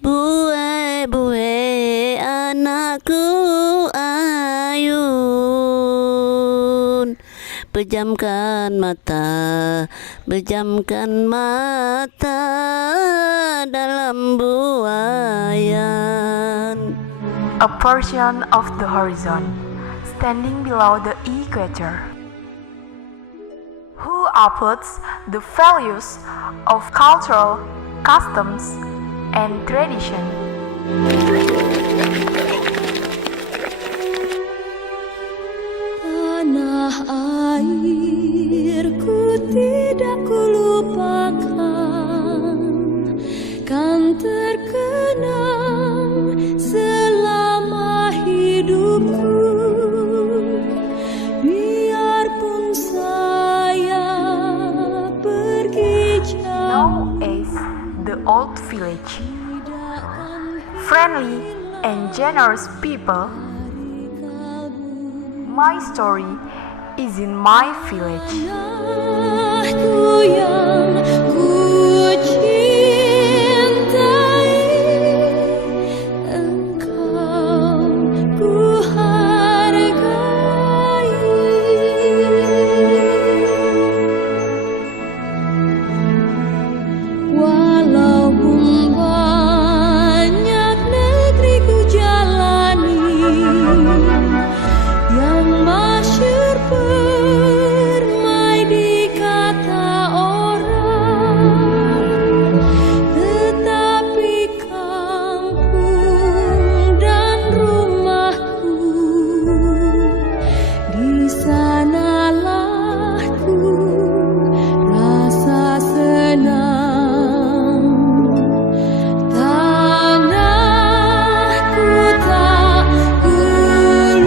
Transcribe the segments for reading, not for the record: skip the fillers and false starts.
Bue-bue anakku ayun, pejamkan mata dalam buayan. A portion of the horizon, standing below the equator, who upholds the values of cultural customs and tradition. Tanah airku tidak kulupakan, kan terkenang selama hidupku. Biarpun saya pergi jauh, Known as the Old Village, friendly and generous people. My story is in my village. tanahku yang ku cintai, engkau ku hargai. Walaupun banyak negeri ku jalani, yang masyhur permai di kata orang, tetapi kampung dan rumahku, di sanalah ku rasa senang. Tanahku tak kulupakan,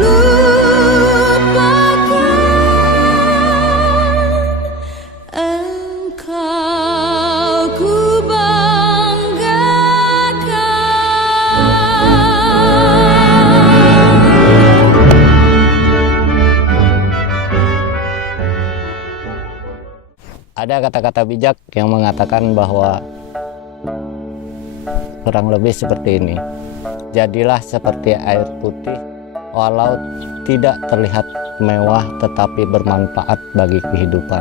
engkau ku banggakan. Ada kata-kata bijak yang mengatakan bahwa kurang lebih seperti ini. Jadilah seperti air putih, walau tidak terlihat mewah tetapi bermanfaat bagi kehidupan.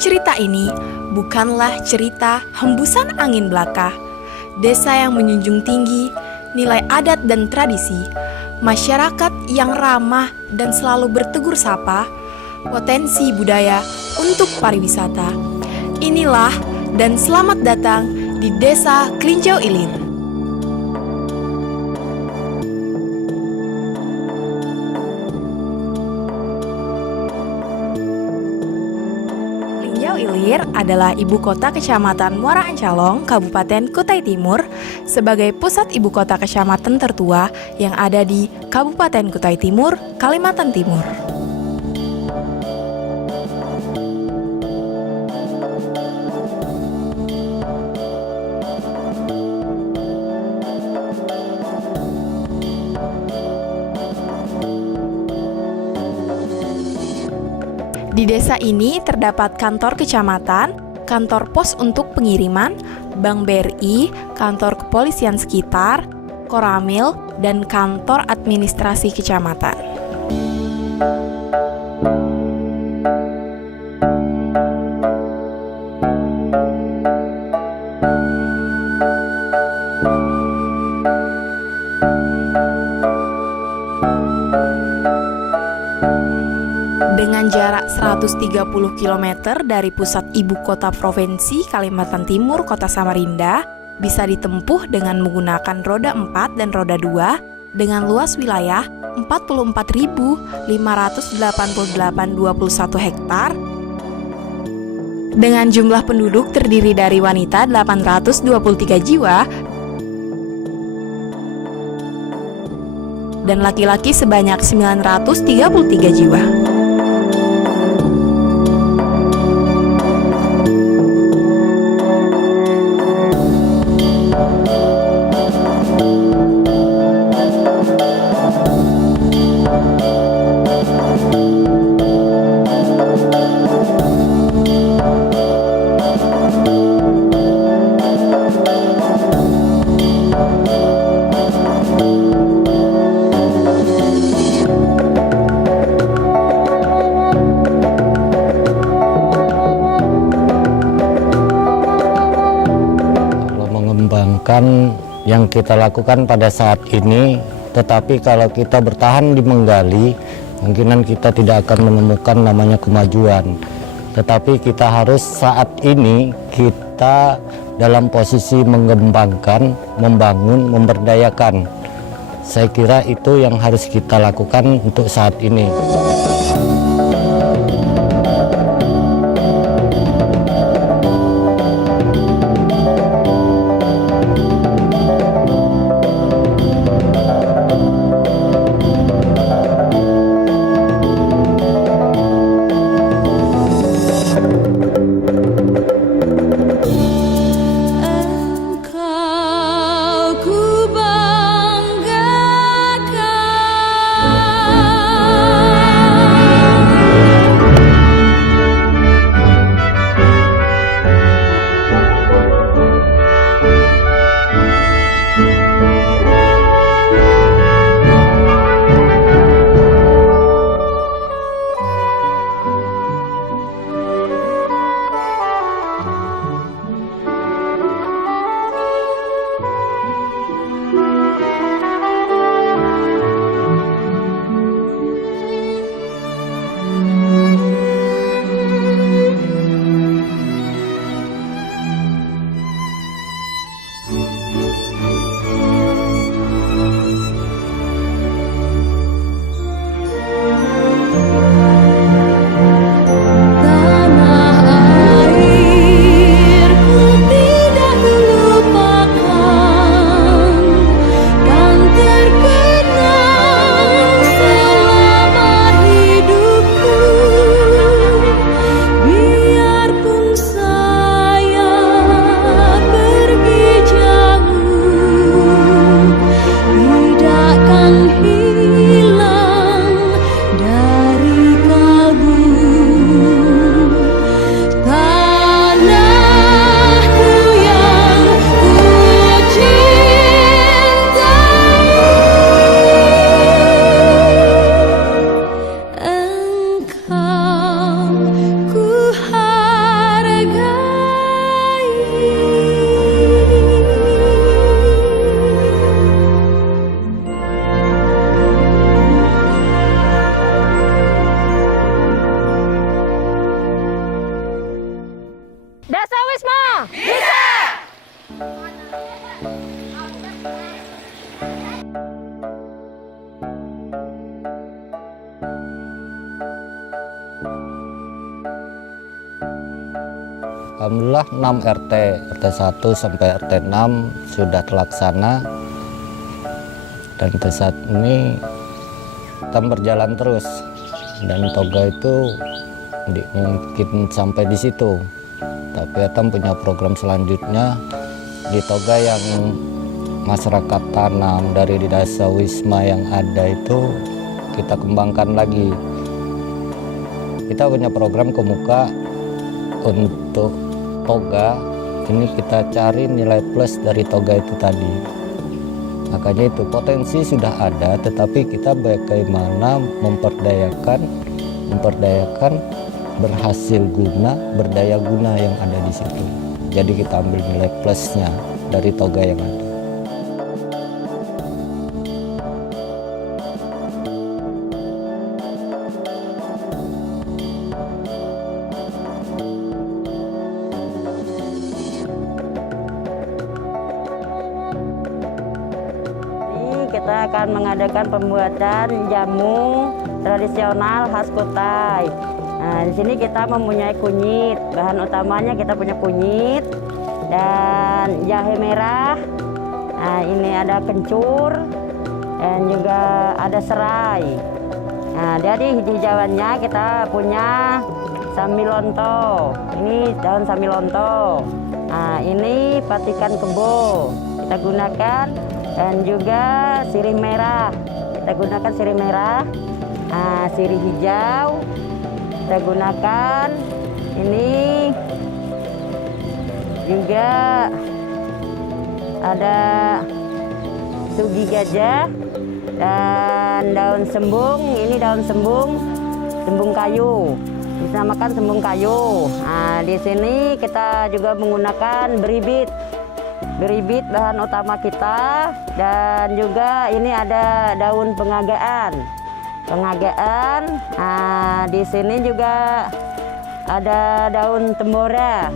Cerita ini bukanlah cerita hembusan angin belaka. Desa yang menjunjung tinggi nilai adat dan tradisi, masyarakat yang ramah dan selalu bertegur sapa, potensi budaya untuk pariwisata. Inilah dan selamat datang di Desa Klinjau Ilir. Klinjau Ilir adalah ibu kota Kecamatan Muara Ancalong, Kabupaten Kutai Timur, sebagai pusat ibu kota kecamatan tertua yang ada di Kabupaten Kutai Timur, Kalimantan Timur. Di desa ini terdapat kantor kecamatan, kantor pos untuk pengiriman, Bank BRI, kantor kepolisian sekitar, Koramil, dan kantor administrasi kecamatan. Dengan jarak 130 km dari pusat ibu kota provinsi Kalimantan Timur, Kota Samarinda, bisa ditempuh dengan menggunakan roda 4 dan roda 2 dengan luas wilayah 44.588,21 hektar dengan jumlah penduduk terdiri dari wanita 823 jiwa dan laki-laki sebanyak 933 jiwa. bukan yang kita lakukan pada saat ini, tetapi kalau kita bertahan di menggali, kemungkinan kita tidak akan menemukan namanya kemajuan. Tetapi kita harus saat ini kita dalam posisi mengembangkan, membangun, memberdayakan. Saya kira itu yang harus kita lakukan untuk saat ini. Engkau ku Alhamdulillah 6 RT 1 sampai RT 6 sudah terlaksana, dan saat ini kita berjalan terus, dan toga itu mungkin sampai di situ, tapi kita punya program selanjutnya di toga yang masyarakat tanam dari di Desa Wisma yang ada itu kita kembangkan lagi. Kita punya program Kemuka untuk toga, ini kita cari nilai plus dari toga itu tadi. Makanya itu potensi sudah ada, tetapi kita bagaimana memperdayakan berhasil guna, berdaya guna yang ada di situ. Jadi kita ambil nilai plusnya dari toga yang ada. Kita akan mengadakan pembuatan jamu tradisional khas Kutai. Nah, di sini kita mempunyai kunyit. Bahan utamanya kita punya kunyit dan jahe merah. Nah, ini ada kencur dan juga ada serai. Nah, dari hijauannya kita punya sambilonto. Ini daun sambilonto. Nah, ini patikan kebo kita gunakan. Dan juga sirih merah, kita gunakan sirih merah, sirih hijau, kita gunakan. Ini juga ada sugi gajah dan daun sembung. Ini daun sembung kayu, dinamakan sembung kayu. Nah, di sini kita juga menggunakan beribit. beribit bahan utama kita, dan juga ini ada daun pengagaan. Nah, di sini juga ada daun tembora.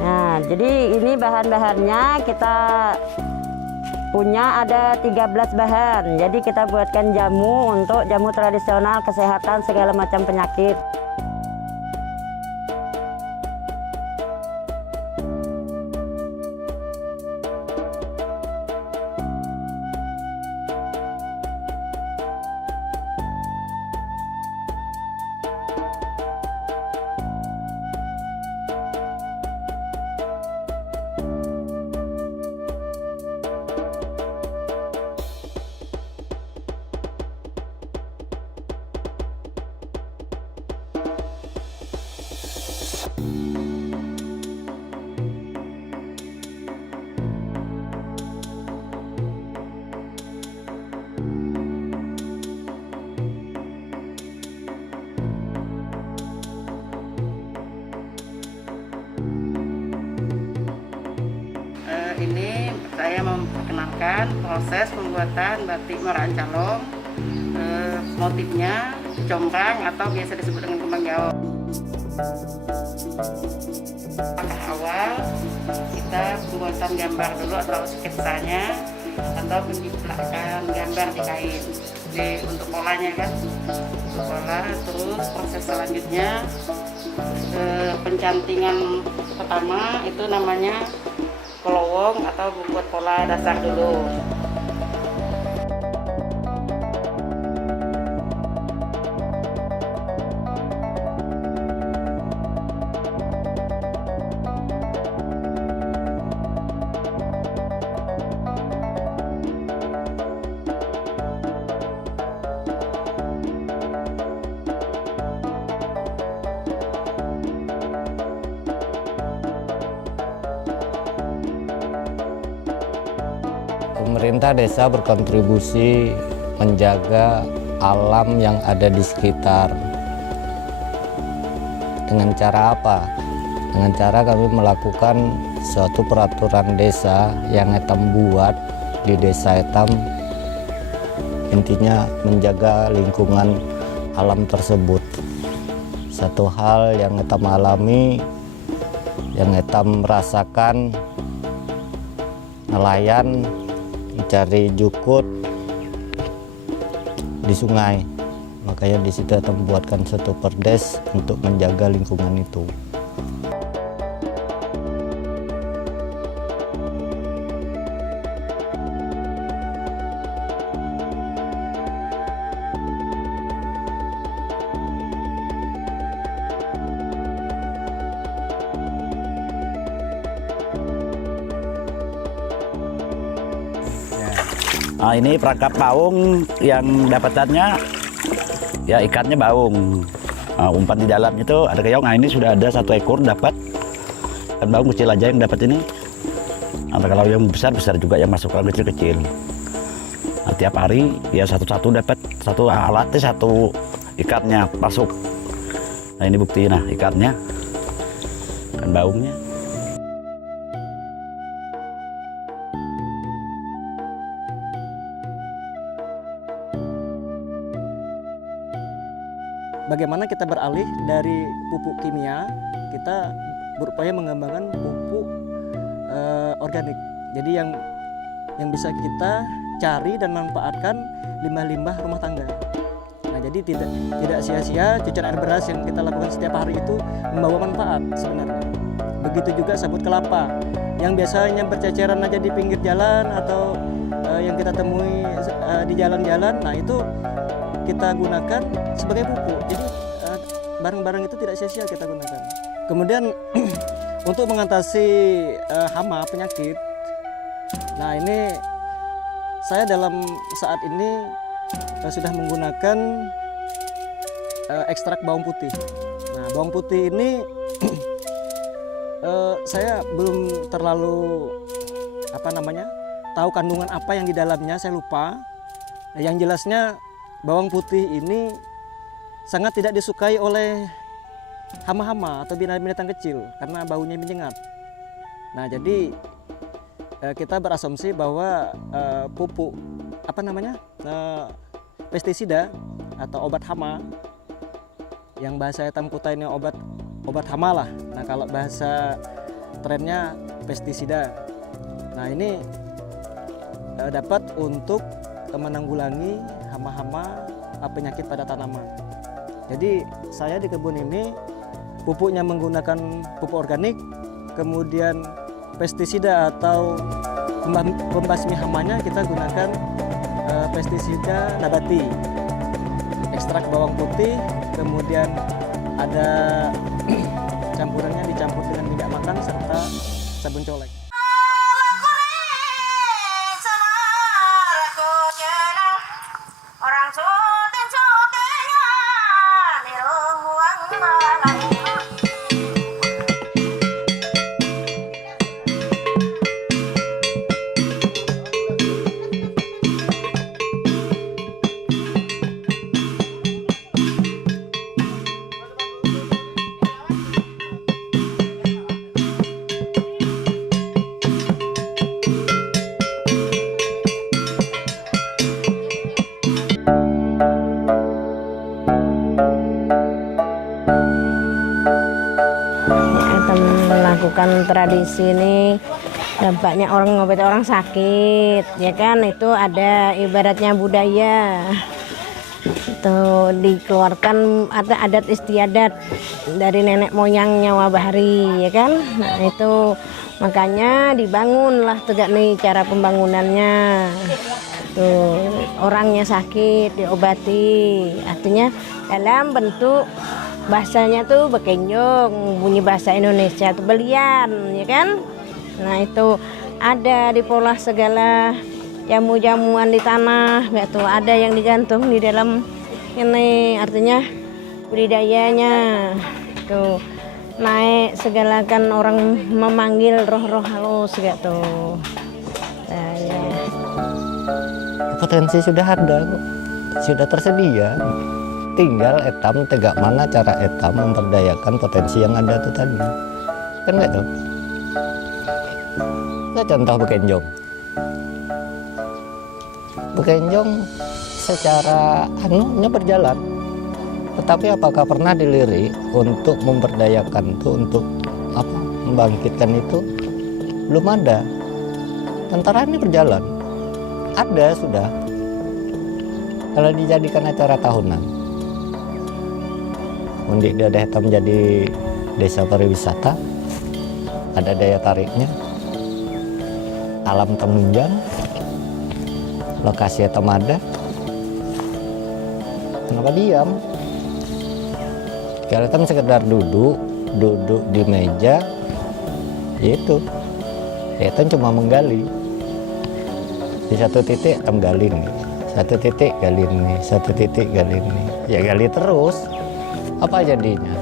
Nah, jadi ini bahan-bahannya kita punya ada 13 bahan. Jadi kita buatkan jamu untuk jamu tradisional kesehatan segala macam penyakit. Ini saya memperkenalkan proses pembuatan batik Muara Ancalong. Motifnya congkang atau biasa disebut dengan kembang jawa. Langkah awal kita pembuatan gambar dulu atau sketsanya, atau menjiplakkan gambar di kain. Untuk polanya kan, untuk pola. Terus proses selanjutnya pencantingan pertama itu namanya kelowong atau membuat pola dasar dulu. Pemerintah desa berkontribusi menjaga alam yang ada di sekitar. Dengan cara apa? Dengan cara kami melakukan suatu peraturan desa yang etam buat di desa etam. Intinya menjaga lingkungan alam tersebut. Satu hal yang etam alami, yang etam merasakan, nelayan mencari jukut di sungai. Makanya di situ kita membuatkan suatu perdes untuk menjaga lingkungan itu. Nah, ini perangkap baung yang dapatannya ya ikannya baung. Nah, umpan di dalam itu ada keong. Nah, ini sudah ada 1 ekor dapat. Kan baung kecil aja yang dapat ini. Nah, kalau yang besar juga yang masuk ke kecil-kecil. Nah, tiap hari ya satu-satu dapat, satu alatnya, 1 ikatnya masuk. Nah, ini bukti, nah ikatnya kan baungnya. Bagaimana kita beralih dari pupuk kimia, kita berupaya mengembangkan pupuk organik. Jadi yang bisa kita cari dan manfaatkan limbah-limbah rumah tangga. Nah, jadi tidak sia-sia cucian air beras yang kita lakukan setiap hari itu membawa manfaat sebenarnya. Begitu juga sabut kelapa yang biasanya berceceran aja di pinggir jalan atau yang kita temui di jalan-jalan. Nah, itu kita gunakan sebagai pupuk. Jadi barang-barang itu tidak sia-sia kita gunakan. Kemudian untuk mengatasi hama penyakit, nah ini saya dalam saat ini sudah menggunakan ekstrak bawang putih. Nah, bawang putih ini saya belum terlalu tahu kandungan apa yang di dalamnya, saya lupa. Nah, yang jelasnya bawang putih ini sangat tidak disukai oleh hama-hama atau binatang-binatang kecil karena baunya menyengat. Nah, jadi kita berasumsi bahwa pupuk pestisida atau obat hama, yang bahasa hitam kuta ini obat hama lah. Nah, kalau bahasa trennya pestisida. Nah, ini dapat untuk menanggulangi hama-hama penyakit pada tanaman. Jadi saya di kebun ini pupuknya menggunakan pupuk organik, kemudian pestisida atau pembasmi hamanya kita gunakan pestisida nabati, ekstrak bawang putih, kemudian ada campurannya dicampur dengan minyak makan serta sabun colek. Melakukan tradisi ini dampaknya orang ngobati orang sakit, ya kan, itu ada ibaratnya budaya itu dikeluarkan, ada adat istiadat dari nenek moyangnya Wabahari, ya kan. Nah, itu makanya dibangunlah tegak nih cara pembangunannya. Tuh, orangnya sakit diobati, artinya dalam bentuk bahasanya tuh bekenjong, bunyi bahasa Indonesia tuh belian, ya kan. Nah, itu ada dipolah segala jamu-jamuan di tanah, nggak tuh, ada yang digantung di dalam ini, artinya budidayanya tuh naik segala, kan orang memanggil roh-roh halus gitu tuh. Nah, ya. Potensi sudah ada kok, sudah tersedia. Tinggal etam tegak mana cara etam memperdayakan potensi yang ada itu tadi, kan nggak tuh. Kita contoh bekenjong secara anunya berjalan, tetapi apakah pernah dilirik untuk memperdayakan itu, untuk apa, membangkitkan itu, belum ada. Antara ini berjalan, ada sudah. Kalau dijadikan acara tahunan, Undi Dadah Hitam menjadi desa pariwisata, ada daya tariknya, alam Temunjang, lokasi hitam ada, kenapa diam? Kalau hitam sekedar duduk di meja, yaitu hitam cuma menggali. Di satu titik hitam gali nih, satu titik gali nih, satu titik gali nih, ya gali terus. Apa jadinya?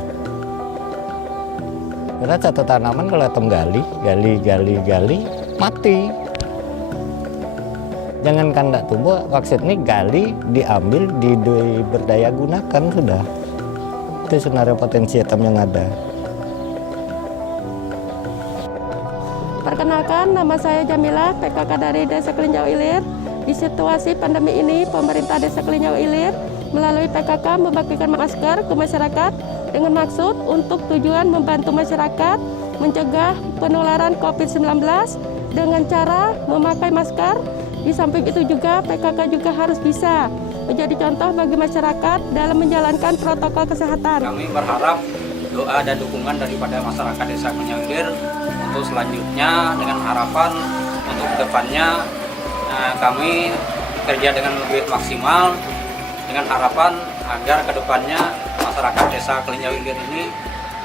Karena satu tanaman kalau hitam gali, mati. Jangan kandak tumbuh, maksudnya gali, diambil, diberdaya gunakan sudah. Itu sebenarnya potensi hitam yang ada. Perkenalkan, nama saya Jamila, PKK dari Desa Kelinjau Ilir. Di situasi pandemi ini, pemerintah Desa Kelinjau Ilir melalui PKK membagikan masker ke masyarakat dengan maksud untuk tujuan membantu masyarakat mencegah penularan COVID-19 dengan cara memakai masker. Di samping itu juga PKK juga harus bisa menjadi contoh bagi masyarakat dalam menjalankan protokol kesehatan. Kami berharap doa dan dukungan daripada masyarakat Desa Kelinjau Ilir untuk selanjutnya, dengan harapan untuk kedepannya kami kerja dengan lebih maksimal, dengan harapan agar kedepannya masyarakat Desa Kelinjau Ilir ini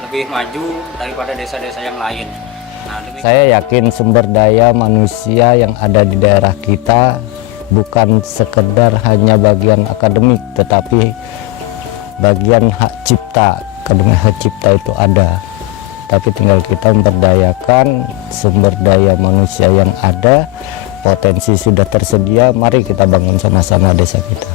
lebih maju daripada desa-desa yang lain. Saya yakin sumber daya manusia yang ada di daerah kita bukan sekedar hanya bagian akademik, tetapi bagian hak cipta. Akademi hak cipta itu ada, tapi tinggal kita memberdayakan sumber daya manusia yang ada. Potensi sudah tersedia, mari kita bangun sama-sama desa kita.